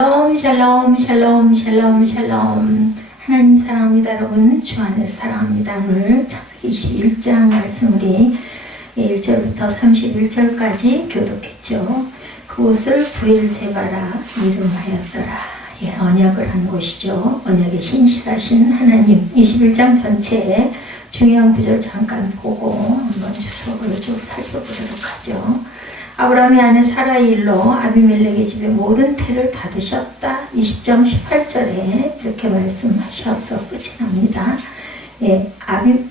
샬롬 샬롬 샬롬 샬롬 샬롬. 하나님 사랑합니다. 여러분 주 안에서 사랑합니다. 오늘 창세기 21장 말씀 우리 1절부터 31절까지 교독했죠. 그곳을 부엘세바라 이름하였더라. 언약을 한 곳이죠. 언약에 신실하신 하나님. 21장 전체에 중요한 구절 잠깐 보고 한번 주석을 쭉 살펴보도록 하죠. 아브라함의 아내 사라의 일로 아비멜렉의 집에 모든 태를 닫으셨다. 20장 18절에 이렇게 말씀하셔서 끝이 납니다.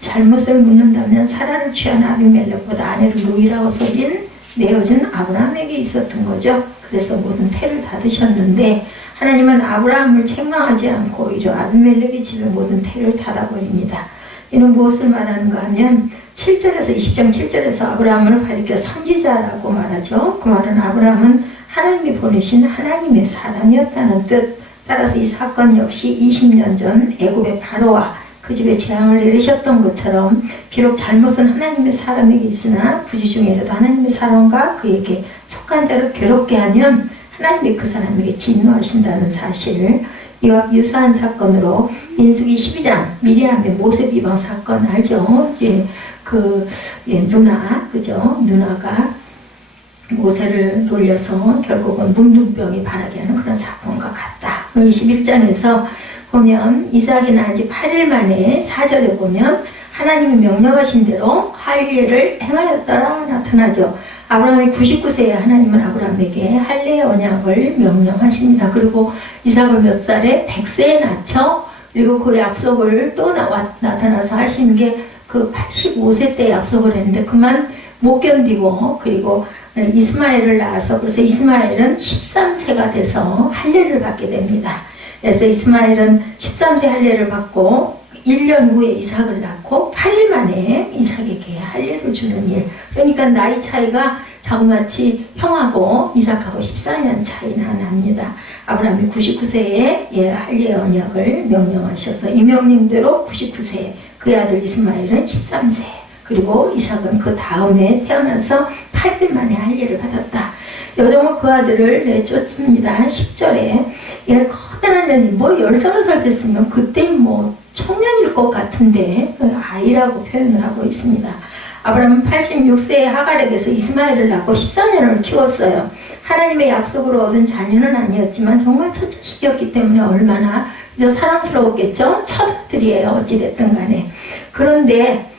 잘못을 묻는다면 사라를 취한 아비멜렉보다 아내를 노이라고 속인 내어준 아브라함에게 있었던 거죠. 그래서 모든 태를 닫으셨는데 하나님은 아브라함을 책망하지 않고 오히려 아비멜렉의 집에 모든 태를 닫아버립니다. 이는 무엇을 말하는가 하면 7절에서 20장 7절에서 아브라함을 가리켜 선지자라고 말하죠. 그 말은 아브라함은 하나님이 보내신 하나님의 사람이었다는 뜻. 따라서 이 사건 역시 20년 전 애굽의 바로와 그 집에 재앙을 내리셨던 것처럼 비록 잘못은 하나님의 사람에게 있으나 부지중에라도 하나님의 사람과 그에게 속한 자를 괴롭게 하면 하나님이 그 사람에게 진노하신다는 사실을 이와 유사한 사건으로 민수기 12장 미리암의 모세 비방 사건 알죠? 누나, 그죠? 누나가 모세를 놀려서 결국은 문둥병이 발하게 하는 그런 사건과 같다. 21장에서 보면 이삭이 낳은 지 8일 만에 4절에 보면 하나님이 명령하신 대로 할례를 행하였더라 나타나죠. 아브라함이 99세에 하나님은 아브라함에게 할례의 언약을 명령하십니다. 그리고 이삭을 몇 살에 100세에 낳죠. 그리고 그 약속을 또 나타나서 하신 게 그 85세 때 약속을 했는데 그만 못 견디고 그리고 이스마엘을 낳아서 그래서 이스마엘은 13세가 돼서 할례를 받게 됩니다. 그래서 이스마엘은 13세 할례를 받고 1년 후에 이삭을 낳고 8일 만에 이삭에게 할례를 주는 일. 그러니까 나이 차이가 자그마치 형하고 이삭하고 14년 차이나 납니다. 아브라함이 99세에 할례 언약을 명령하셔서 이 명령대로 99세 그의 아들 이스마엘은 13세 그리고 이삭은 그 다음에 태어나서 8일 만에 할례를 받았다. 여정호 그 아들을 내쫓습니다. 10절에 커다란 년이 10살 됐으면 그때 청년일 것 같은데 아이라고 표현을 하고 있습니다. 아브라함은 86세에 하갈에게서 이스마엘을 낳고 14년을 키웠어요. 하나님의 약속으로 얻은 자녀는 아니었지만 정말 첫 자식이었기 때문에 얼마나 사랑스러웠겠죠? 첫 아들이에요. 어찌됐든 간에. 그런데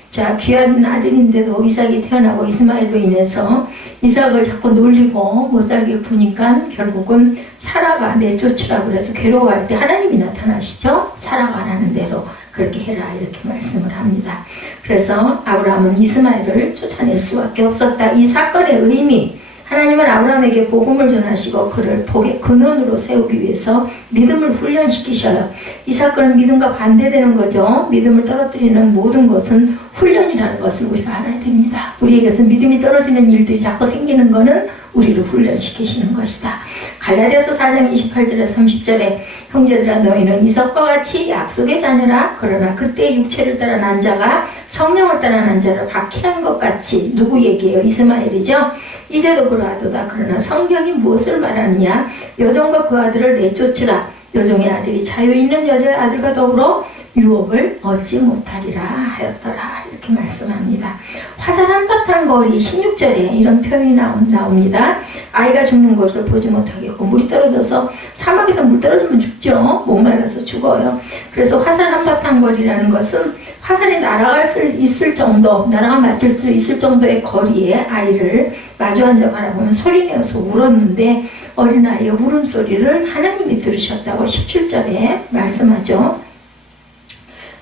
귀한 아들인데도 이삭이 태어나고 이스마엘로 인해서 이삭을 자꾸 놀리고 못 살게 구니까 결국은 사라가 내쫓으라고 그래서 괴로워할 때 하나님이 나타나시죠. 사라가 안 하는 대로 그렇게 해라 이렇게 말씀을 합니다. 그래서 아브라함은 이스마엘을 쫓아낼 수밖에 없었다. 이 사건의 의미, 하나님은 아브라함에게 복음을 전하시고 그를 복의 근원으로 세우기 위해서 믿음을 훈련시키셔요. 이 사건은 믿음과 반대되는 거죠. 믿음을 떨어뜨리는 모든 것은 훈련이라는 것을 우리가 알아야 됩니다. 우리에게서 믿음이 떨어지는 일들이 자꾸 생기는 것은 우리를 훈련시키시는 것이다. 갈라디아서 4장 28절에 30절에 형제들아 너희는 이삭과 같이 약속의 자녀라. 그러나 그때 육체를 따라 난 자가 성령을 따라 난 자를 박해한 것 같이 누구 얘기예요? 이스마엘이죠. 이제도 그러하도다. 그러나 성경이 무엇을 말하느냐? 여종과 그 아들을 내쫓으라. 여종의 아들이 자유 있는 여자의 아들과 더불어 유업을 얻지 못하리라 하였더라. 이렇게 말씀합니다. 화산 한바탕 거리 16절에 이런 표현이 나옵니다. 아이가 죽는 것을 보지 못하겠고 물이 떨어져서 사막에서 물 떨어지면 죽죠. 목말라서 죽어요. 그래서 화산 한바탕 거리라는 것은 화산이 날아갈 수 있을 정도, 날아가 맞을 수 있을 정도의 거리에 아이를 마주 앉아 바라보면 소리내어서 울었는데 어린아이의 울음소리를 하나님이 들으셨다고 17절에 말씀하죠.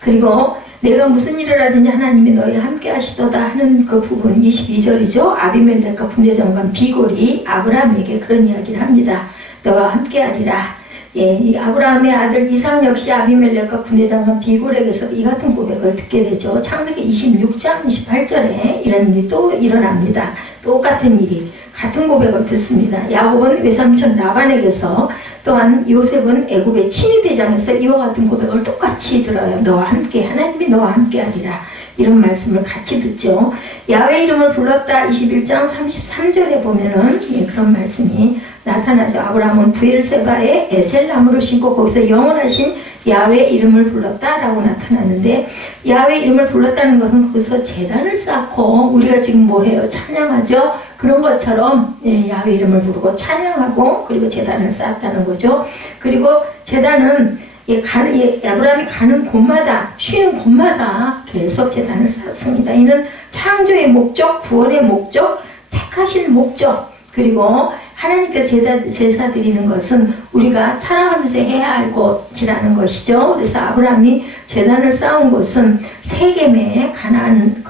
그리고 내가 무슨 일을 하든지 하나님이 너희와 함께 하시도다 하는 그 부분 22절이죠. 아비멜렉과 군대장관 비골이 아브라함에게 그런 이야기를 합니다. 너와 함께 하리라. 이 아브라함의 아들 이삭 역시 아비멜렉과 군대장관 비골에게서 이 같은 고백을 듣게 되죠. 창세기 26장 28절에 이런 일이 또 일어납니다. 똑같은 일이 같은 고백을 듣습니다. 야곱은 외삼촌 라반에게서 또한 요셉은 애굽의 친위대장에서 이와 같은 고백을 똑같이 들어요. 너와 함께 하나님이 너와 함께 하리라. 이런 말씀을 같이 듣죠. 야훼 이름을 불렀다 21장 33절에 보면은 그런 말씀이 나타나죠. 아브라함은 부엘세바에 에셀나무를 심고 거기서 영원하신 야훼 이름을 불렀다라고 나타나는데, 야훼 이름을 불렀다는 것은 거기서 제단을 쌓고, 우리가 지금 뭐 해요? 찬양하죠? 그런 것처럼 야훼 이름을 부르고 찬양하고 그리고 제단을 쌓았다는 거죠. 그리고 제단은 아브라함이 가는 곳마다, 쉬는 곳마다 계속 제단을 쌓았습니다. 이는 창조의 목적, 구원의 목적, 택하신 목적, 그리고 하나님께서 제사 드리는 것은 우리가 살아가면서 해야 할 것이라는 것이죠. 그래서 아브라함이 제단을 쌓은 곳은 세겜에 가나안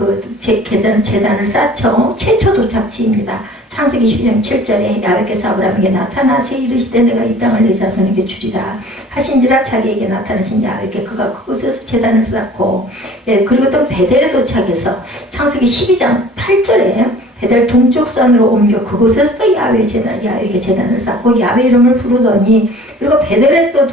제단을 쌓죠. 최초 도착지입니다. 창세기 12장 7절에 야훼께서 아브라함에게 나타나서 이르시되 내가 이 땅을 내 자손에게 주리라 하신지라. 자기에게 나타나신 야훼께 그가 그곳에서 제단을 쌓고, 그리고 또 베델에 도착해서 창세기 12장 8절에 베델 동쪽산으로 옮겨 그곳에서 또 야훼에게 제단을 쌓고 야훼 이름을 부르더니, 그리고 베델에 또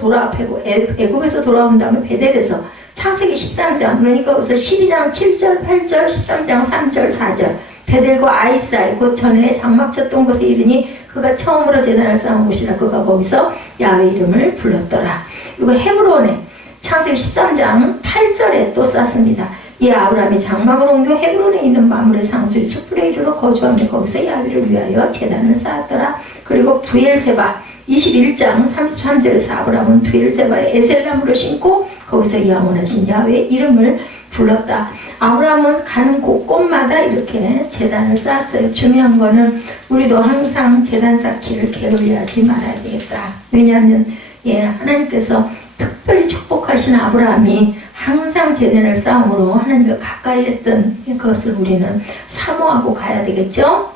애굽에서 돌아온 다음에 베델에서 창세기 13장, 그러니까 거기서 12장 7절 8절 13장 3절 4절 베델과 아이 사이 곧 전에 장막 쳤던 곳에 이르니 그가 처음으로 제단을 쌓은 곳이라. 그가 거기서 야훼 이름을 불렀더라. 그리고 헤브론에 창세기 13장 8절에 또 쌓습니다. 이 아브라함이 장막을 옮겨 헤브론에 있는 마므레 상수의 숲에 이르러 거주하며 거기서 야훼를 위하여 제단을 쌓았더라. 그리고 부엘세바 21장 33절에서 아브라함은 부엘세바에 에셀나무를 심고 거기서 영원하신 야훼 이름을 불렀다. 아브라함은 가는 곳곳마다 이렇게 제단을 쌓았어요. 중요한 거는 우리도 항상 제단 쌓기를 게을리하지 말아야 되겠다. 왜냐하면 하나님께서 특별히 축복하신 아브라함이 항상 제단을 쌓음으로 하나님과 가까이 했던 그것을 우리는 사모하고 가야 되겠죠.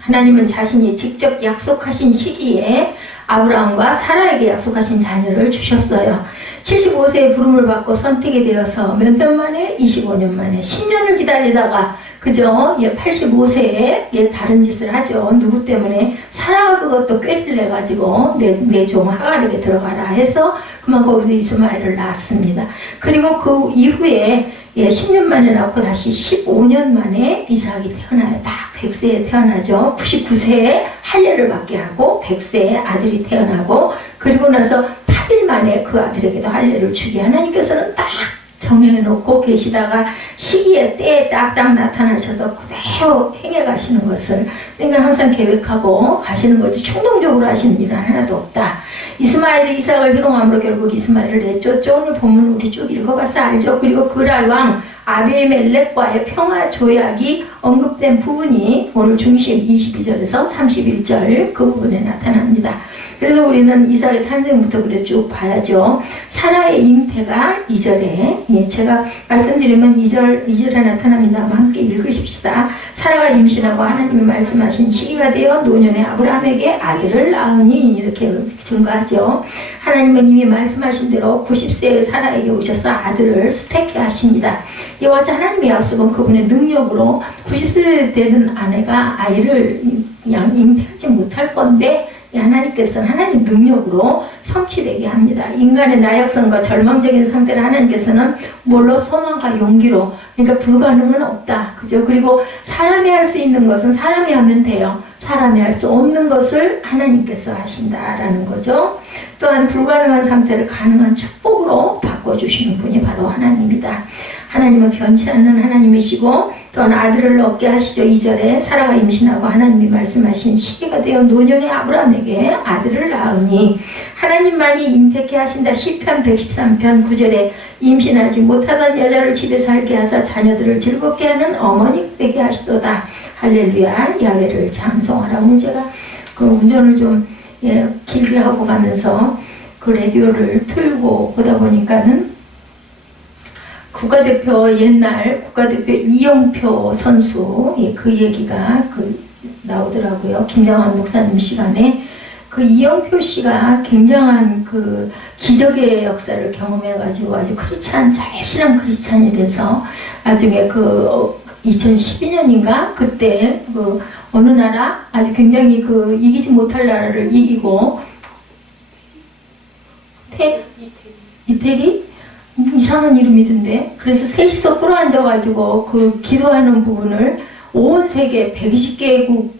하나님은 자신이 직접 약속하신 시기에 아브라함과 사라에게 약속하신 자녀를 주셨어요. 75세에 부름을 받고 선택이 되어서 몇 년 만에? 25년 만에 10년을 기다리다가 그죠? 85세에 다른 짓을 하죠. 누구 때문에? 사라가 그것도 꾀를 내가지고 내 종 하갈에게 들어가라 해서 그만 거기서 이스마엘을 낳았습니다. 그리고 그 이후에 10년 만에 낳고 다시 15년 만에 이삭이 태어나요. 딱 100세에 태어나죠. 99세에 할례를 받게 하고 100세에 아들이 태어나고, 그리고 나서 8일 만에 그 아들에게도 할례를 주게 하나님께서는 딱 정해놓고 계시다가 시기에 때에 딱딱 나타나셔서 그대로 행해 가시는 것을, 그러니까 항상 계획하고 가시는 거지 충동적으로 하시는 일은 하나도 없다. 이스마엘이 이삭을 희롱함으로 결국 이스마엘을 내쫓죠. 오늘 본문 우리 쭉 읽어봐서 알죠. 그리고 그랄 왕 아비멜렉과의 평화 조약이 언급된 부분이 오늘 중심 22절에서 31절 그 부분에 나타납니다. 그래서 우리는 이삭의 탄생부터 그래 쭉 봐야죠. 사라의 잉태가 2절에, 제가 말씀드리면 2절에 나타납니다만 함께 읽으십시다. 사라가 임신하고 하나님이 말씀하신 시기가 되어 노년에 아브라함에게 아들을 낳으니, 이렇게 증거하죠. 하나님은 이미 말씀하신 대로 90세의 사라에게 오셔서 아들을 수택해 하십니다. 여호와서 하나님의 약속은 그분의 능력으로 90세 되는 아내가 아이를 잉태하지 못할 건데, 하나님께서는 하나님 능력으로 성취되게 합니다. 인간의 나약성과 절망적인 상태를 하나님께서는 뭘로? 소망과 용기로. 그러니까 불가능은 없다. 그죠? 그리고 사람이 할 수 있는 것은 사람이 하면 돼요. 사람이 할 수 없는 것을 하나님께서 하신다라는 거죠. 또한 불가능한 상태를 가능한 축복으로 바꿔주시는 분이 바로 하나님이다. 하나님은 변치 않는 하나님이시고 또한 아들을 얻게 하시죠. 2절에 사라가 임신하고 하나님이 말씀하신 시기가 되어 노년의 아브라함에게 아들을 낳으니 하나님만이 인택해 하신다. 시편 113편 9절에 임신하지 못하던 여자를 집에 살게 하사 자녀들을 즐겁게 하는 어머니 되게 하시도다. 할렐루야. 야훼를 찬송하라고. 제가 그 운전을 좀 길게 하고 가면서 그 라디오를 틀고 보다 보니까는 국가대표, 옛날 국가대표 이영표 선수, 그 얘기가 나오더라고요. 김장환 목사님 시간에. 그 이영표 씨가 굉장한 그 기적의 역사를 경험해가지고 아주 절실한 크리스찬이 돼서 나중에 2012년인가? 그때 어느 나라? 아주 굉장히 이기지 못할 나라를 이기고, 이태리? 이상한 이름이던데. 그래서 셋이서 끌어앉아가지고 기도하는 부분을 온 세계 120개국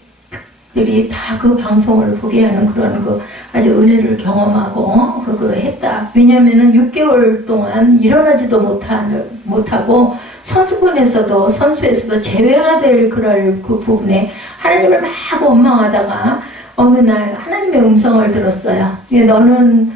들이 다 그 방송을 보게 하는 그런 그 아주 은혜를 경험하고 그거 했다. 왜냐면은 6개월 동안 일어나지도 못하고 선수권에서도 선수에서도 제외가 될 그럴 그 부분에 하나님을 막 원망하다가 어느 날 하나님의 음성을 들었어요. 너는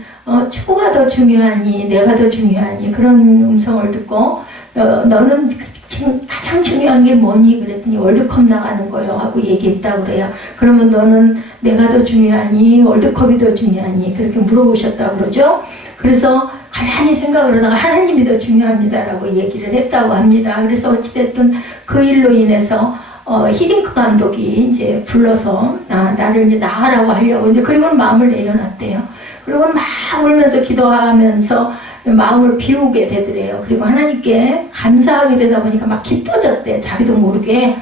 축구가 더 중요하니 내가 더 중요하니 그런 음성을 듣고 너는 지금 가장 중요한 게 뭐니? 그랬더니 월드컵 나가는 거요 하고 얘기했다고 그래요. 그러면 너는 내가 더 중요하니 월드컵이 더 중요하니 그렇게 물어보셨다고 그러죠. 그래서 가만히 생각을 하다가 하나님이 더 중요합니다라고 얘기를 했다고 합니다. 그래서 어찌됐든 그 일로 인해서 히딩크 감독이 이제 불러서 나를 이제 나가라고 하려고 이제 그리고는 마음을 내려놨대요. 그리고는 막 울면서 기도하면서 마음을 비우게 되더래요. 그리고 하나님께 감사하게 되다 보니까 막 기뻐졌대. 자기도 모르게.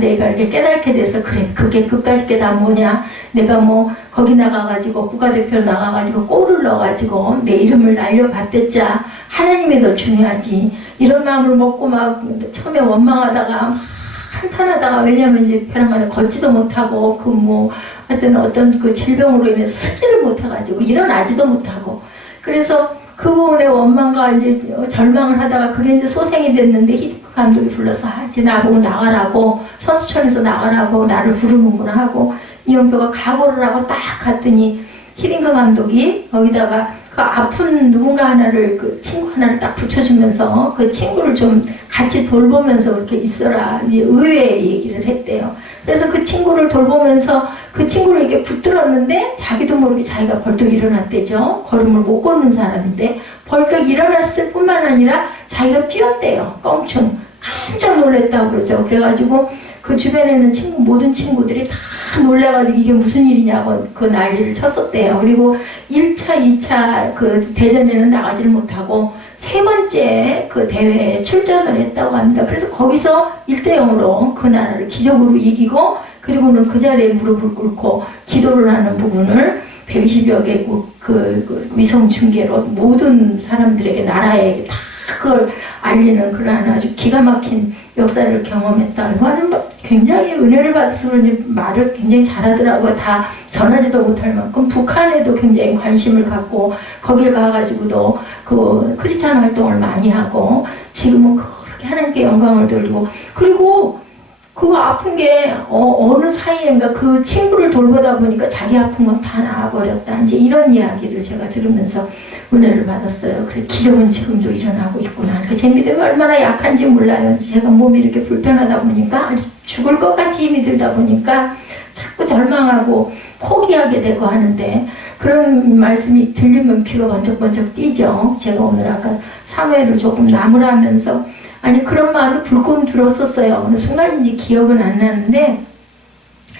내가 이렇게 깨닫게 돼서 그래 그게 끝까지 게 다 뭐냐. 내가 뭐 거기 나가가지고 국가대표로 나가가지고 골을 넣어가지고 내 이름을 날려받댔자 하나님이 더 중요하지. 이런 마음을 먹고 막 처음에 원망하다가 막 한탄하다가 왜냐면 이제 벼랑간에 걷지도 못하고 그 뭐 하여튼 어떤 그 질병으로 인해서 쓰지를 못해가지고 일어나지도 못하고 그래서 그 부분에 원망과 이제 절망을 하다가 그게 이제 소생이 됐는데 히딩크 감독이 불러서 이제 나보고 나가라고 선수촌에서 나가라고 나를 부르는구나 하고 이영표가 각오를 하고 딱 갔더니 히딩크 감독이 거기다가 그 아픈 누군가 하나를 그 친구 하나를 딱 붙여주면서 그 친구를 좀 같이 돌보면서 그렇게 있어라 의외의 얘기를 했대요. 그래서 그 친구를 돌보면서 그 친구를 이렇게 붙들었는데 자기도 모르게 자기가 벌떡 일어났대죠. 걸음을 못 걷는 사람인데 벌떡 일어났을 뿐만 아니라 자기가 뛰었대요. 껑충 깜짝 놀랐다고 그러죠. 그래가지고 그 주변에 있는 모든 친구들이 다 놀래가지고 이게 무슨 일이냐고 그 난리를 쳤었대요. 그리고 1차, 2차 그 대전에는 나가지를 못하고 세 번째 그 대회에 출전을 했다고 합니다. 그래서 거기서 1대0으로 그 나라를 기적으로 이기고 그리고는 그 자리에 무릎을 꿇고 기도를 하는 부분을 120여 개국 그 위성 중계로 모든 사람들에게 나라에게 다 그걸 알리는 그러한 아주 기가 막힌 역사를 경험했다는 거는 굉장히 은혜를 받아서 그런지 말을 굉장히 잘하더라고요. 다 전하지도 못할 만큼 북한에도 굉장히 관심을 갖고 거길 가가지고도 그 크리스찬 활동을 많이 하고 지금은 그렇게 하나님께 영광을 돌리고 그리고 그거 아픈 게 어느 사이인가 그 친구를 돌보다 보니까 자기 아픈 건 다 나아버렸다. 이제 이런 이야기를 제가 들으면서 은혜를 받았어요. 그래 기적은 지금도 일어나고 있구나. 제 믿음이 얼마나 약한지 몰라요. 제가 몸이 이렇게 불편하다 보니까 아주 죽을 것 같이 힘이 들다 보니까 자꾸 절망하고 포기하게 되고 하는데 그런 말씀이 들리면 귀가 번쩍번쩍 뛰죠. 제가 오늘 아까 사회를 조금 나무라면서 아니 그런 마음이 불끈 들었었어요. 어느 순간인지 기억은 안 나는데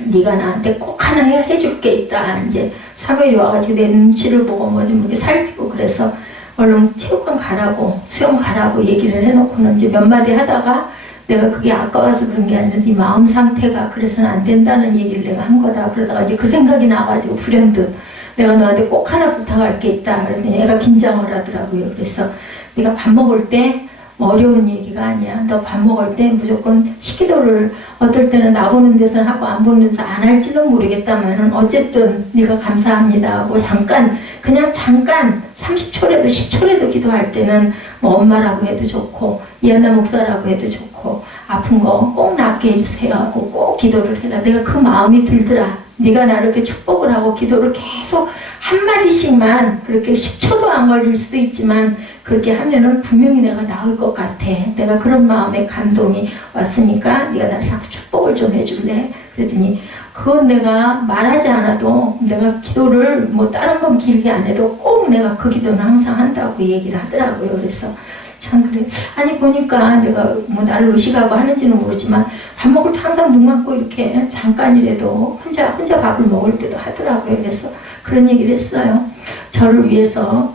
네가 나한테 꼭 하나 해줄 게 있다. 이제 사회에 와가지고 내 눈치를 보고 뭐 좀 이렇게 살피고 그래서 얼른 체육관 가라고 수영 가라고 얘기를 해놓고는 이제 몇 마디 하다가 내가 그게 아까워서 그런 게 아니라 네 마음 상태가 그래서는 안 된다는 얘기를 내가 한 거다. 그러다가 이제 그 생각이 나가지고 불현듯 내가 너한테 꼭 하나 부탁할 게 있다. 그랬더니 애가 긴장을 하더라고요. 그래서 네가 밥 먹을 때 어려운 얘기가 아니야. 너 밥 먹을 때 무조건 식기도를 어떨 때는 나 보는 데서는 하고 안 보는 데서 안 할지는 모르겠다만은 어쨌든 네가 감사합니다 하고 잠깐 그냥 잠깐 30초라도 10초라도 기도할 때는 뭐 엄마라고 해도 좋고 이하나 목사라고 해도 좋고 아픈 거 꼭 낫게 해주세요 하고 꼭 기도를 해라. 내가 그 마음이 들더라. 네가 나를 이렇게 축복을 하고 기도를 계속 한마디씩만 그렇게 10초도 안 걸릴 수도 있지만 그렇게 하면은 분명히 내가 나을 것 같아. 내가 그런 마음에 감동이 왔으니까 네가 나를 자꾸 축복을 좀 해줄래? 그랬더니 그건 내가 말하지 않아도 내가 기도를 뭐 다른 건 길게 안 해도 꼭 내가 그 기도는 항상 한다고 얘기를 하더라고요. 그래서 참 그래. 아니 보니까 내가 뭐 나를 의식하고 하는지는 모르지만 밥 먹을 때 항상 눈 감고 이렇게 잠깐이라도 혼자 밥을 먹을 때도 하더라고요. 그래서 그런 얘기를 했어요. 저를 위해서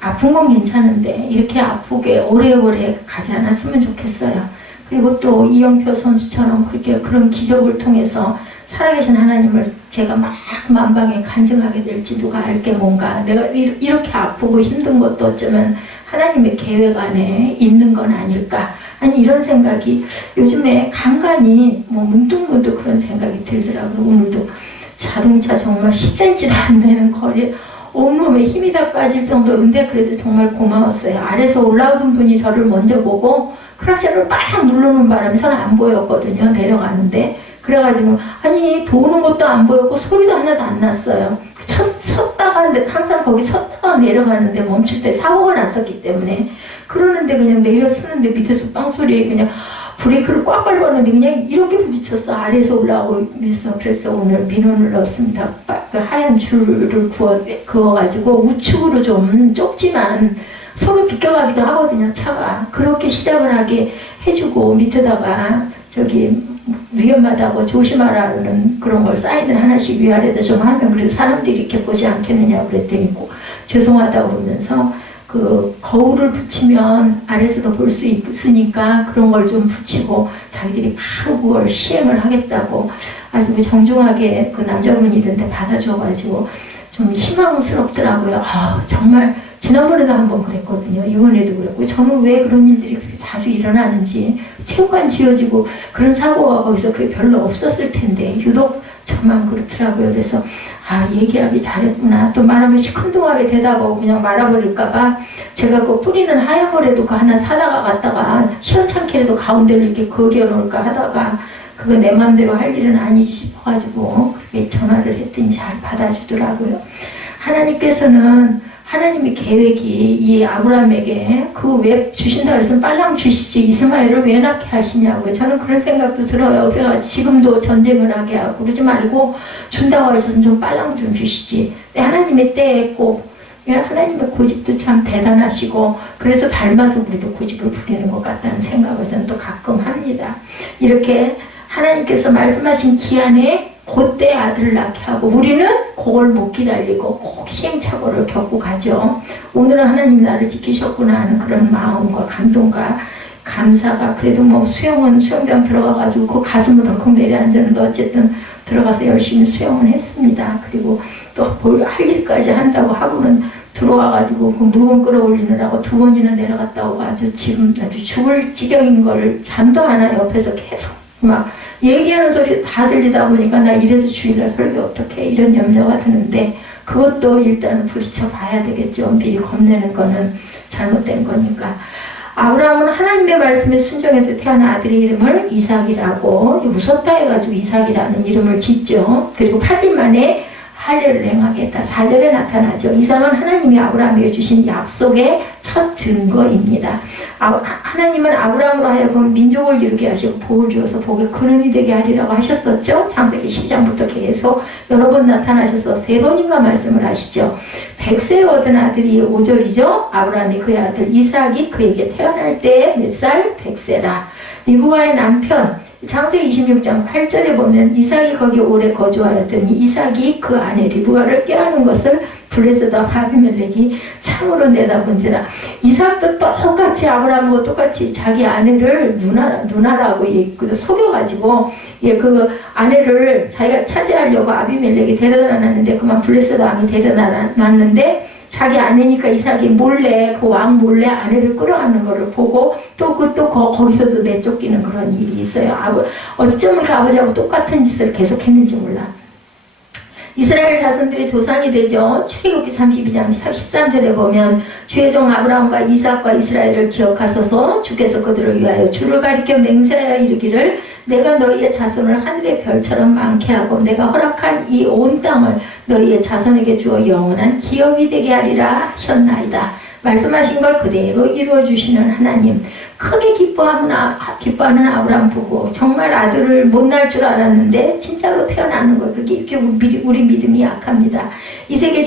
아픈 건 괜찮은데 이렇게 아프게 오래오래 가지 않았으면 좋겠어요. 그리고 또 이영표 선수처럼 그렇게 그런 기적을 통해서 살아계신 하나님을 제가 막 만방에 간증하게 될지 누가 알게 뭔가 내가 이렇게 아프고 힘든 것도 어쩌면 하나님의 계획 안에 있는 건 아닐까. 아니 이런 생각이 요즘에 간간히 뭐 문득문득 그런 생각이 들더라고요. 오늘도 자동차 정말 10cm도 안 되는 거리, 온몸에 힘이 다 빠질 정도인데 그래도 정말 고마웠어요. 아래서 올라오던 분이 저를 먼저 보고 크락셀을 빡 누르는 바람에 저는 안 보였거든요. 내려가는데. 그래가지고 아니 도는 것도 안 보였고 소리도 하나도 안 났어요. 섰다가 항상 거기 섰다가 내려가는데 멈출 때 사고가 났었기 때문에 그러는데 그냥 내려 쓰는데 밑에서 빵 소리에 그냥 브레이크를 꽉 밟았는데 그냥 이렇게 부딪혔어. 아래에서 올라오면서. 그래서 오늘 민원을 넣었습니다. 그 하얀 줄을 그어가지고 우측으로 좀 좁지만 서로 비껴가기도 하거든요. 차가. 그렇게 시작을 하게 해주고 밑에다가 저기 위험하다고 조심하라는 그런 걸 사인을 하나씩 위아래다 좀 하면 그래도 사람들이 이렇게 보지 않겠느냐고 그랬더니 죄송하다고 그러면서 그 거울을 붙이면 아래서도 볼 수 있으니까 그런 걸 좀 붙이고 자기들이 바로 그걸 시행을 하겠다고 아주 정중하게 그 남자분이던데 받아줘가지고 좀 희망스럽더라고요. 정말 지난번에도 한번 그랬거든요. 이번에도 그랬고 저는 왜 그런 일들이 그렇게 자주 일어나는지 체육관 지어지고 그런 사고가 거기서 그게 별로 없었을 텐데 유독 저만 그렇더라고요. 그래서 얘기하기 잘했구나. 또 말하면 시큰둥하게 대답하고 그냥 말아버릴까봐 제가 그 뿌리는 하얀 거라도 그 하나 사다가 갔다가 시원찮게라도 가운데를 이렇게 그려놓을까 하다가 그거 내 맘대로 할 일은 아니지 싶어가지고 그렇게 전화를 했더니 잘 받아주더라고요. 하나님의 계획이 이 아브라함에게 그 왜 주신다 그래서 빨랑 주시지 이스마엘을 왜 낳게 하시냐고요. 저는 그런 생각도 들어요. 그래서 지금도 전쟁을 하게 하고 그러지 말고 준다고 해서 좀 빨랑 좀 주시지. 하나님의 때에 꼭 하나님의 고집도 참 대단하시고 그래서 닮아서 우리도 고집을 부리는 것 같다는 생각을 저는 또 가끔 합니다. 이렇게 하나님께서 말씀하신 기한에 그때 아들을 낳게 하고 우리는 그걸 못 기다리고 꼭 시행착오를 겪고 가죠. 오늘은 하나님 나를 지키셨구나 하는 그런 마음과 감동과 감사가 그래도 뭐 수영장 들어가가지고 그 가슴을 덜컥 내려앉았는데 어쨌든 들어가서 열심히 수영을 했습니다. 그리고 또 할 일까지 한다고 하고는 들어와가지고 그 물건 끌어올리느라고 2번이나 내려갔다 오고 지금 아주 죽을 지경인 걸 잠도 안 와요. 옆에서 계속 막 얘기하는 소리 다 들리다 보니까 나 이래서 주일날 설교 어떡해 이런 염려가 드는데 그것도 일단은 부딪혀 봐야 되겠죠. 미리 겁내는 거는 잘못된 거니까. 아브라함은 하나님의 말씀에 순종해서 태어난 아들의 이름을 이삭이라고 웃었다 해가지고 이삭이라는 이름을 짓죠. 그리고 8일 만에 할례를 행하겠다. 4절에 나타나죠. 이삭은 하나님이 아브라함에게 주신 약속의 첫 증거입니다. 하나님은 아브라함으로 하여금 민족을 이루게 하시고 복을 주어서 복의 근원이 되게 하리라고 하셨었죠. 창세기 10장부터 계속 여러 번 나타나셔서 3번인가 말씀을 하시죠. 100세 얻은 아들이 5절이죠. 아브라함이 그의 아들 이삭이 그에게 태어날 때 몇 살? 100세라. 리브가의 남편 창세기 26장 8절에 보면 이삭이 거기 오래 거주하였더니 이삭이 그 아내 리브가를 꾀하는 것을 블레셋과 아비멜렉이 참으로 내다본지라. 이삭도 똑같이 아브라함과 똑같이 자기 아내를 누나라고 속여가지고 그 아내를 자기가 차지하려고 아비멜렉이 데려다 놨는데 그만 블레셋 왕이 데려다 놨는데 자기 아내니까 이삭이 몰래 그 왕 몰래 아내를 끌어안는 거를 보고 또 거기서도 내쫓기는 그런 일이 있어요. 어쩌면 그 아버지하고 똑같은 짓을 계속했는지 몰라. 이스라엘 자손들이 조상이 되죠. 출애굽기 32장 13절에 보면 주의 종 아브라함과 이삭과 이스라엘을 기억하소서 주께서 그들을 위하여 주를 가리켜 맹세하여 이르기를 내가 너희의 자손을 하늘의 별처럼 많게 하고 내가 허락한 이 온 땅을 너희의 자손에게 주어 영원한 기업이 되게 하리라 하셨나이다. 말씀하신 걸 그대로 이루어주시는 하나님. 크게 기뻐하는 아브라함 부부. 정말 아들을 못 낳을 줄 알았는데 진짜로 태어나는 거. 그렇게 우리 믿음이 약합니다. 이삭의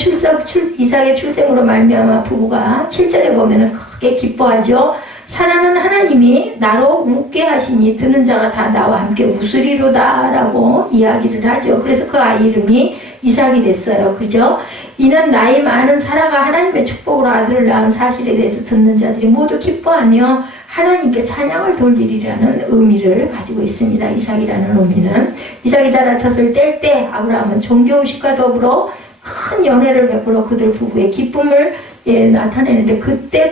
출생으로 말미암아 부부가 7절에 보면은 크게 기뻐하죠. 사랑하는 하나님이 나로 웃게 하시니 듣는 자가 다 나와 함께 웃으리로다 라고 이야기를 하죠. 그래서 그 아이 이름이 이삭이 됐어요. 그죠? 이는 나이 많은 사라가 하나님의 축복으로 아들을 낳은 사실에 대해서 듣는 자들이 모두 기뻐하며 하나님께 찬양을 돌리리라는 의미를 가지고 있습니다. 이삭이라는 의미는. 이삭이 자라쳤을 때 아브라함은 종교의식과 더불어 큰 연회를 베풀어 그들 부부의 기쁨을 나타내는데 그때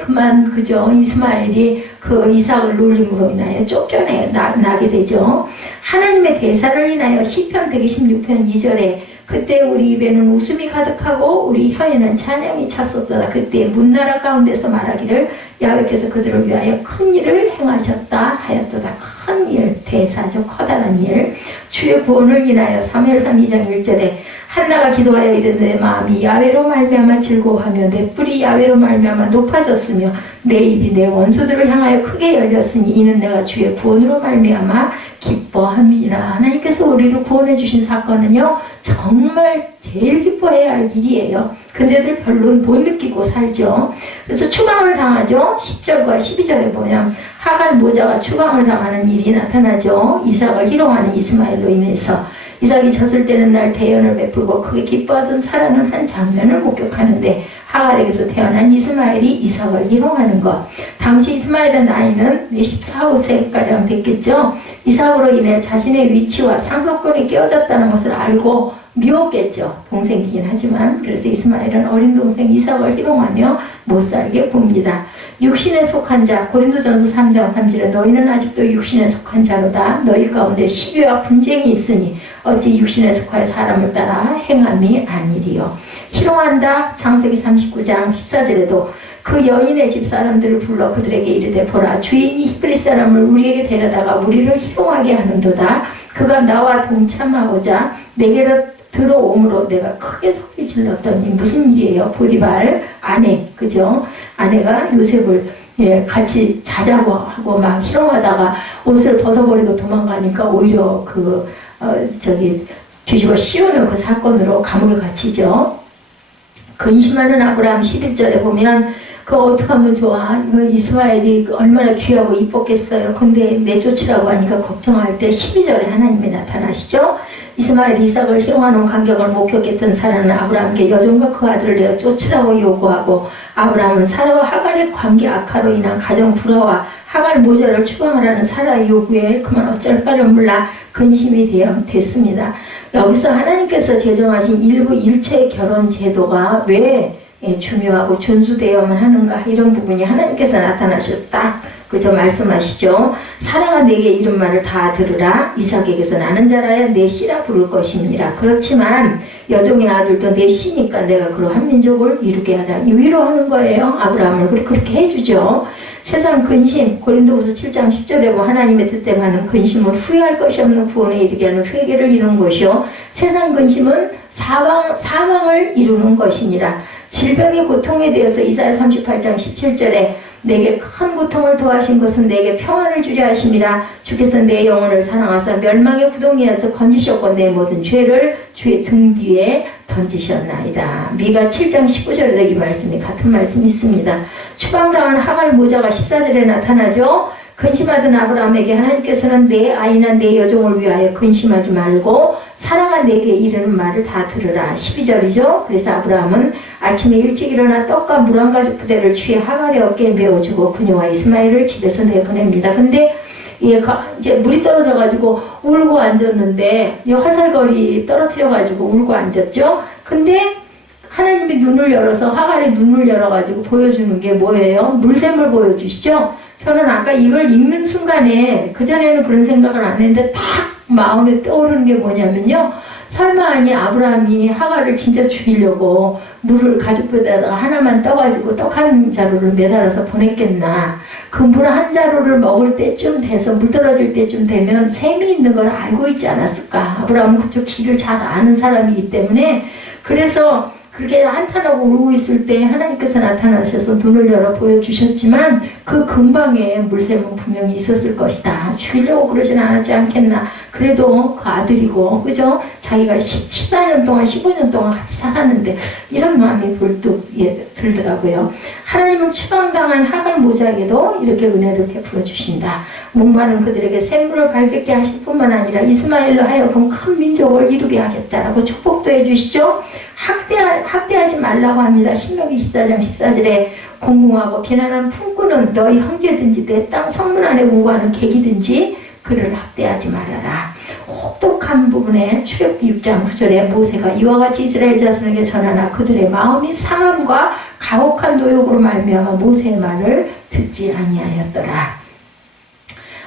그죠 이스마엘이 그 이삭을 놀림으로 인하여 쫓겨나게 되죠. 하나님의 대사를 인하여 시편 126편 2절에 그때 우리 입에는 웃음이 가득하고 우리 혀에는 찬양이 찼었도다. 그때 문나라 가운데서 말하기를 야훼께서 그들을 위하여 큰 일을 행하셨다 하였도다. 큰 일, 대사죠. 커다란 일. 주의 구원을 인하여 사무엘상 2장 1절에 한나가 기도하여 이르되 내 마음이 야훼로 말미암아 즐거워하며 내 뿔이 야훼로 말미암아 높아졌으며 내 입이 내 원수들을 향하여 크게 열렸으니 이는 내가 주의 구원으로 말미암아 기뻐함이라. 하나님께서 우리를 구원해 주신 사건은요 정말 제일 기뻐해야 할 일이에요. 근데들 별로 못 느끼고 살죠. 그래서 추방을 당하죠. 10절과 12절에 보면 하갈 모자가 추방을 당하는 일이 나타나죠. 이삭을 희롱하는 이스마엘로 인해서. 이삭이 졌을 때는 날 대연을 베풀고 크게 기뻐하던 사라는 한 장면을 목격하는데 하갈에게서 태어난 이스마엘이 이삭을 희롱하는 것. 당시 이스마엘의 나이는 14, 5세가량 됐겠죠. 이삭으로 인해 자신의 위치와 상속권이 깨어졌다는 것을 알고 미웠겠죠. 동생이긴 하지만. 그래서 이스마엘은 어린 동생 이삭을 희롱하며 못살게 봅니다. 육신에 속한 자, 고린도전서 3장 3절에 너희는 아직도 육신에 속한 자로다. 너희 가운데 시비와 분쟁이 있으니 어찌 육신에 속하여 사람을 따라 행함이 아니리요. 희롱한다. 창세기 39장 14절에도 그 여인의 집 사람들을 불러 그들에게 이르되 보라 주인이 히브리 사람을 우리에게 데려다가 우리를 희롱하게 하는도다. 그가 나와 동참하고자 내게로 들어오므로 내가 크게 소리 질렀더니 무슨 일이에요? 보디발 아내, 그죠? 아내가 요셉을 같이 자자고 하고 막 희롱하다가 옷을 벗어버리고 도망가니까 오히려 뒤집어 씌우는 그 사건으로 감옥에 갇히죠. 근심하는 아브라함 11절에 보면 어떻게 하면 좋아? 이스마엘이 얼마나 귀하고 이뻤겠어요. 근데 내쫓으라고 하니까 걱정할 때 12절에 하나님이 나타나시죠. 이스마엘이 이삭을 희롱하는 간격을 목격했던 사라는 아브라함께 여종과 그 아들을 내어 쫓으라고 요구하고 아브라함은 사라와 하갈의 관계 악화로 인한 가정 불화와 하갈 모자를 추방하라는 사라의 요구에 그만 어쩔 바를 몰라 근심이 됐습니다. 여기서 하나님께서 제정하신 일부 일체 결혼 제도가 왜 중요하고 준수되어야만 하는가 이런 부분이 하나님께서 나타나셔서 딱 그저 말씀하시죠. 사라가 내게 이른 말을 다 들으라. 이삭에게서 나는 자라야 내 씨라 부를 것입니다. 그렇지만 여종의 아들도 내 씨니까 내가 그러한 민족을 이루게 하라. 위로하는 거예요. 아브라함을 그렇게 해주죠. 세상 근심, 고린도후서 7장 10절에 하나님의 뜻대로 하는 근심은 후회할 것이 없는 구원에 이르게 하는 회개를 이루는 것이요. 세상 근심은 사망을 이루는 것이니라. 질병의 고통에 대해서 이사야 38장 17절에 내게 큰 고통을 도하신 것은 내게 평안을 주려 하심이라. 주께서 내 영혼을 사랑하사 멸망의 구덩이에서 건지셨고 내 모든 죄를 주의 등 뒤에 던지셨나이다. 미가 7장 19절에도 이 말씀이 같은 말씀이 있습니다. 추방당한 하갈 모자가 14절에 나타나죠. 근심하던 아브라함에게 하나님께서는 내 아이나 내 여종을 위하여 근심하지 말고 사라가 내게 이르는 말을 다 들으라. 12절이죠. 그래서 아브라함은 아침에 일찍 일어나 떡과 물 한 가죽 부대를 취해 하갈의 어깨에 메어주고 그녀와 이스마엘을 집에서 내보냅니다. 근데 이제 물이 떨어져가지고 울고 앉았는데 화살거리 떨어뜨려가지고 울고 앉았죠. 근데 하나님이 눈을 열어서 하갈의 눈을 열어가지고 보여주는 게 뭐예요? 물샘을 보여주시죠. 저는 아까 이걸 읽는 순간에 그전에는 그런 생각을 안 했는데 딱 마음에 떠오르는 게 뭐냐면요. 설마 아니 아브라함이 하갈을 진짜 죽이려고 물을 가죽부대에다가 하나만 떠가지고 떡 한 자루를 매달아서 보냈겠나. 그 물 한 자루를 먹을 때쯤 돼서 물 떨어질 때쯤 되면 샘이 있는 걸 알고 있지 않았을까. 아브라함은 그쪽 길을 잘 아는 사람이기 때문에 그래서 그렇게 한탄하고 울고 있을 때 하나님께서 나타나셔서 눈을 열어 보여주셨지만 그 근방에 물샘은 분명히 있었을 것이다. 죽이려고 그러진 않았지 않겠나. 그래도 그 아들이고 그죠? 자기가 14년 동안 15년 동안 같이 살았는데 이런 마음이 불뚝 들더라고요. 하나님은 추방당한 하갈 모자에게도 이렇게 은혜를 베풀어 주신다. 목마른 그들에게 샘물을 발견게 하실 뿐만 아니라 이스마엘로 하여금 큰 민족을 이루게 하겠다라고 축복도 해주시죠. 학대하지 말라고 합니다. 신명기 24장 14절에 공공하고 비난한 품꾼은 너희 형제든지 내 땅 성문 안에 우고하는 객이든지 그를 학대하지 말아라. 혹독한 부분에 출애굽기 6장 9절에 모세가 이와 같이 이스라엘 자손에게 전하나 그들의 마음이 상함과 가혹한 노역으로 말미암아 모세의 말을 듣지 아니하였더라.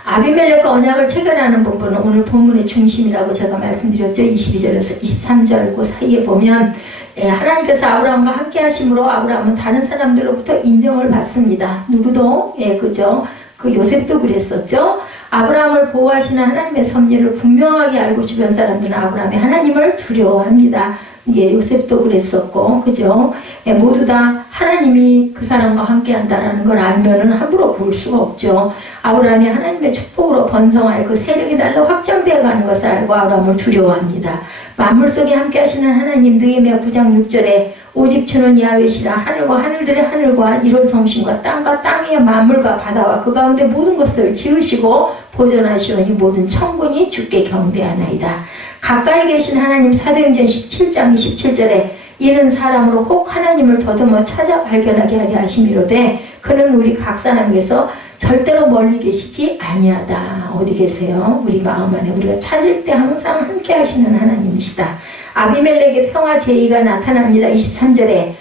아비멜렉과 언약을 체결하는 부분은 오늘 본문의 중심이라고 제가 말씀드렸죠. 22절에서 23절 그 사이에 보면 하나님께서 아브라함과 함께 하심으로 아브라함은 다른 사람들로부터 인정을 받습니다. 누구도 그죠? 그 요셉도 그랬었죠. 아브라함을 보호하시는 하나님의 섭리를 분명하게 알고 주변 사람들은 아브라함의 하나님을 두려워합니다. 요셉도 그랬었고, 그죠? 모두 다 하나님이 그 사람과 함께 한다라는 걸 알면은 함부로 구을 수가 없죠. 아브라함이 하나님의 축복으로 번성하여 그 세력이 날로 확장되어 가는 것을 알고 아브라함을 두려워합니다. 만물 속에 함께 하시는 하나님, 느헤미야 9장 6절에 오직 주는 야훼시라. 하늘과 하늘들의 하늘과 이룬 성신과 땅과 땅의 만물과 바다와 그 가운데 모든 것을 지으시고 보존하시오니 모든 천군이 주께 경배하나이다. 가까이 계신 하나님, 사도행전 17장 27절에 이는 사람으로 혹 하나님을 더듬어 찾아 발견하게 하려 하심이로되 그는 우리 각 사람에게서 절대로 멀리 계시지 아니하다. 어디 계세요? 우리 마음 안에 우리가 찾을 때 항상 함께 하시는 하나님이시다. 아비멜렉의 평화 제의가 나타납니다. 23절에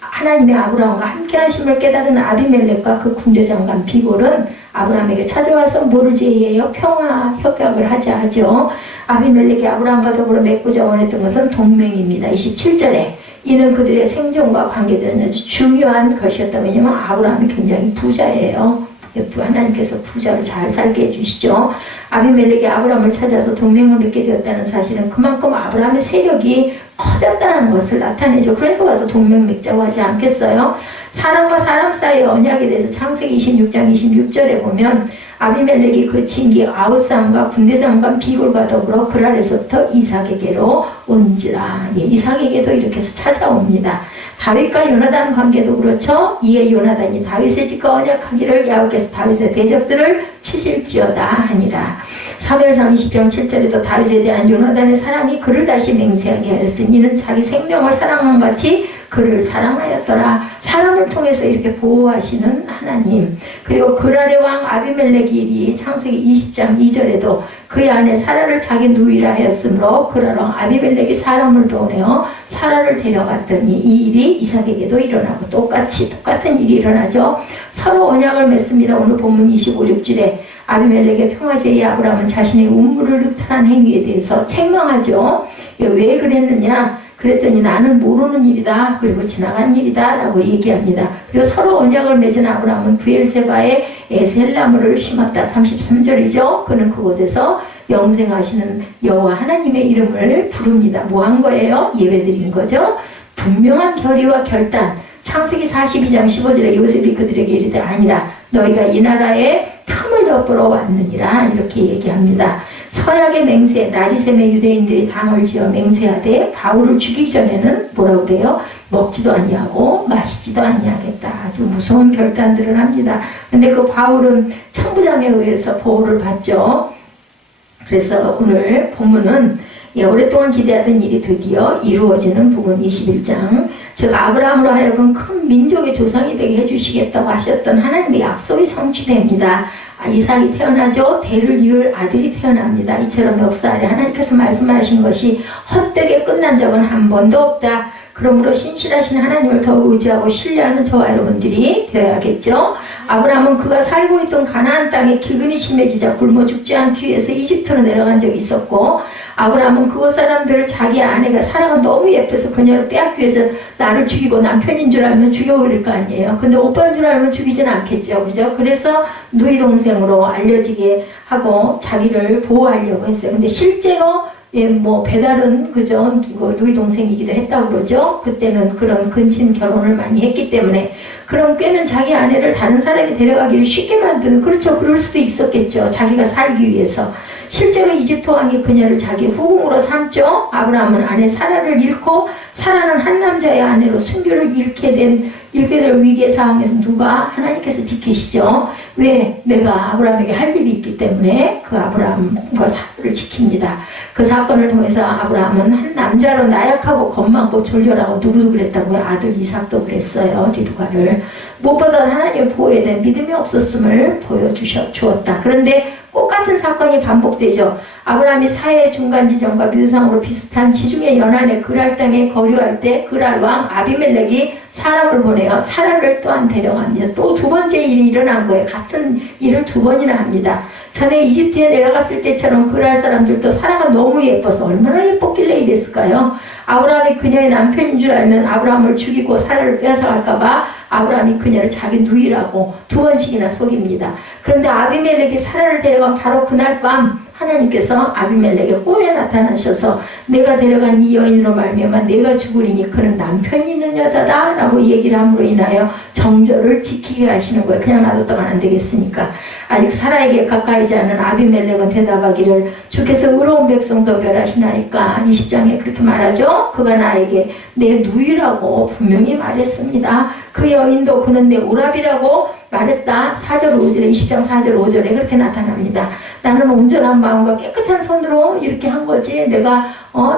하나님의 아브라함과 함께 하심을 깨달은 아비멜렉과 그 군대장관 비골은 아브라함에게 찾아와서 뭐를 제의해요? 평화 협약을 하자 하죠. 아비멜렉이 아브라함과 더불어 맺고자 원했던 것은 동맹입니다. 27절에 이는 그들의 생존과 관계되는 아주 중요한 것이었다. 왜냐하면 아브라함이 굉장히 부자예요. 하나님께서 부자를 잘 살게 해주시죠. 아비멜렉이 아브라함을 찾아서 동맹을 맺게 되었다는 사실은 그만큼 아브라함의 세력이 커졌다는 것을 나타내죠. 그러니까 와서 동맹 맺자고 하지 않겠어요? 사람과 사람 사이의 언약에 대해서 창세기 26장 26절에 보면 아비멜렉이 그 친기 아웃사람과 군대장관 비골과 더불어 그랄에서부터 이삭에게로 온지라. 이삭에게도 이렇게 해서 찾아옵니다. 다윗과 요나단 관계도 그렇죠. 이에 요나단이 다윗의 집과 언약하기를 야훼께서 다윗의 대적들을 치실지어다 하니라. 사무엘상 20장 7절에도 다윗에 대한 요나단의 사랑이 그를 다시 맹세하게 하였으니 이는 자기 생명을 사랑한 같이 그를 사랑하였더라. 사람을 통해서 이렇게 보호하시는 하나님. 그리고 그랄의 왕 아비멜렉이 창세기 20장 2절에도 그의 아내 사라를 자기 누이라 하였으므로 그랄 왕 아비멜렉이 사람을 보내어 사라를 데려갔더니 이 일이 이삭에게도 일어나고 똑같은 일이 일어나죠. 서로 언약을 맺습니다. 오늘 본문 25, 6절에 아비멜렉의 평화제의 아브라함은 자신의 우물을 늑탈한 행위에 대해서 책망하죠. 왜 그랬느냐? 그랬더니 나는 모르는 일이다. 그리고 지나간 일이다. 라고 얘기합니다. 그리고 서로 언약을 맺은 아브라함은 브엘세바에 에셀나무를 심었다. 33절이죠. 그는 그곳에서 영생하시는 여호와 하나님의 이름을 부릅니다. 뭐 한 거예요? 예배드린 거죠. 분명한 결의와 결단. 창세기 42장 15절에 요셉이 그들에게 이르되 아니라 너희가 이 나라에 틈을 엿보러 왔느니라. 이렇게 얘기합니다. 서약의 맹세, 나리샘의 유대인들이 당을 지어 맹세하되 바울을 죽이기 전에는 뭐라고 그래요? 먹지도 아니하고 마시지도 아니하겠다. 아주 무서운 결단들을 합니다. 근데 그 바울은 천부장에 의해서 보호를 받죠. 그래서 오늘 본문은 오랫동안 기대하던 일이 드디어 이루어지는 부분 21장. 즉 아브라함으로 하여금 큰 민족의 조상이 되게 해주시겠다고 하셨던 하나님의 약속이 성취됩니다. 이삭이 태어나죠. 대를 이을 아들이 태어납니다. 이처럼 역사 아래 하나님께서 말씀하신 것이 헛되게 끝난 적은 한 번도 없다. 그러므로 신실하신 하나님을 더욱 의지하고 신뢰하는 저와 여러분들이 되어야겠죠. 아브라함은 그가 살고 있던 가나안 땅에 기근이 심해지자 굶어 죽지 않기 위해서 이집트로 내려간 적이 있었고, 아브라함은 그곳 사람들을 자기 아내가 사라가 너무 예뻐서 그녀를 빼앗기 위해서 나를 죽이고 남편인 줄 알면 죽여버릴 거 아니에요. 근데 오빠인 줄 알면 죽이진 않겠죠. 그죠? 그래서 누이 동생으로 알려지게 하고 자기를 보호하려고 했어요. 근데 실제로 배달은 그죠? 누이 동생이기도 했다고 그러죠. 그때는 그런 근친 결혼을 많이 했기 때문에 그럼 꾀는 자기 아내를 다른 사람이 데려가기를 쉽게 만드는, 그렇죠. 그럴 수도 있었겠죠. 자기가 살기 위해서. 실제로 이집트 왕이 그녀를 자기 후궁으로 삼죠. 아브라함은 아내 사라를 잃고 사라는 한 남자의 아내로 순교를 잃게 될 위기의 상황에서 누가? 하나님께서 지키시죠. 왜? 내가 아브라함에게 할 일이 있기 때문에 그 아브라함과 사라를 지킵니다. 그 사건을 통해서 아브라함은 한 남자로 나약하고 겁많고 졸렬하고 누구도 그랬다고요? 아들 이삭도 그랬어요. 리브가를. 무엇보다 하나님의 보호에 대한 믿음이 없었음을 보여주었다. 그런데 꽃같은 똑같은 사건이 반복되죠. 아브라함이 사해 중간 지점과 묘상으로 비슷한 지중해 연안의 그랄 땅에 거류할 때 그랄 왕 아비멜렉이 사람을 보내어 사라를 또한 데려갑니다. 또 두 번째 일이 일어난 거예요. 같은 일을 두 번이나 합니다. 전에 이집트에 내려갔을 때처럼 그랄 사람들도 사라가 너무 예뻐서 얼마나 예뻤길래 이랬을까요? 아브라함이 그녀의 남편인 줄 알면 아브라함을 죽이고 사라를 빼앗아갈까봐 아브라함이 그녀를 자기 누이라고 두 번씩이나 속입니다. 그런데 아비멜렉이 사라를 데려간 바로 그날 밤 하나님께서 아비멜렉의 꿈에 나타나셔서 내가 데려간 이 여인으로 말미암아 내가 죽으리니 그는 남편이 있는 여자다 라고 얘기를 함으로 인하여 정절을 지키게 하시는 거예요. 그냥 놔뒀다가 안 되겠으니까. 아직 사라에게 가까이지 않은 아비멜렉은 대답하기를 주께서 의로운 백성도 멸하시나이까. 20장에 그렇게 말하죠. 그가 나에게 내 누이라고 분명히 말했습니다. 그 여인도 그는 내 오랍이라고 말했다. 4절 5절에 20장 4절 5절에 그렇게 나타납니다. 나는 온전한 마음과 깨끗한 손으로 이렇게 한 거지 내가